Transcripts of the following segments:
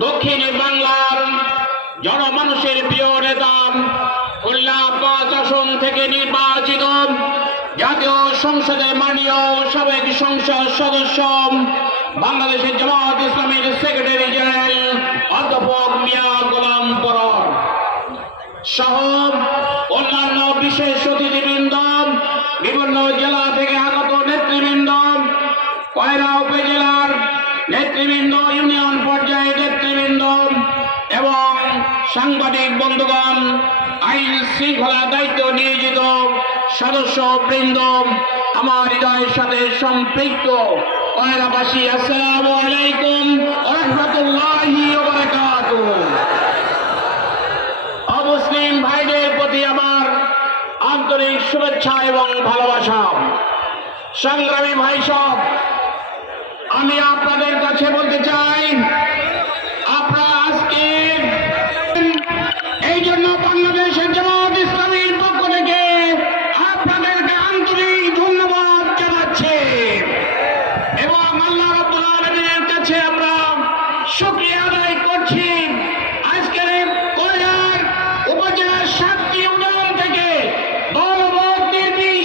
দক্ষিণ বাংলার জনমানুষের প্রিয় নেতা খুলনা পাঁচ আসন থেকে নির্বাচিত জাতীয় সংসদের মাননীয় সাবেক সংসদ সদস্য বাংলাদেশের জামাত ইসলামের সেক্রেটারি জেনারেল অধ্যাপক মিয়া গোলাম পরর সহ অন্যান্য বিশেষ অতিথিবৃন্দ, বিভিন্ন জেলা থেকে আগত নেতৃবৃন্দ কয়রা উপজেলার নেতৃবৃন্দ, ইউনিয়ন সাংবাদিক বন্ধুগণ, আইন শৃঙ্খলা দায়িত্ব নিয়োজিত সদস্য বৃন্দ, আমার হৃদয়ের সাথে সম্পৃক্ত। কয়রাবাসী আসসালামু আলাইকুম রহমতুল্লাহি অমুসলিম ভাইদের প্রতি আমার আন্তরিক শুভেচ্ছা এবং ভালোবাসা। সংগ্রামী ভাই সব আমি আপনাদের কাছে বলতে চাই মহান আল্লাহ রাব্বুল আলামিনের আদায় করছি। আজকের এই কল্যাণ উপজেলার সাতটি উন্নয়ন থেকে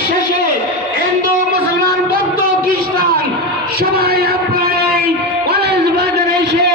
শেষে হিন্দু, মুসলমান, বৌদ্ধ, খ্রিস্টান সবাই আপনার এই কলেজ বাজারে এসে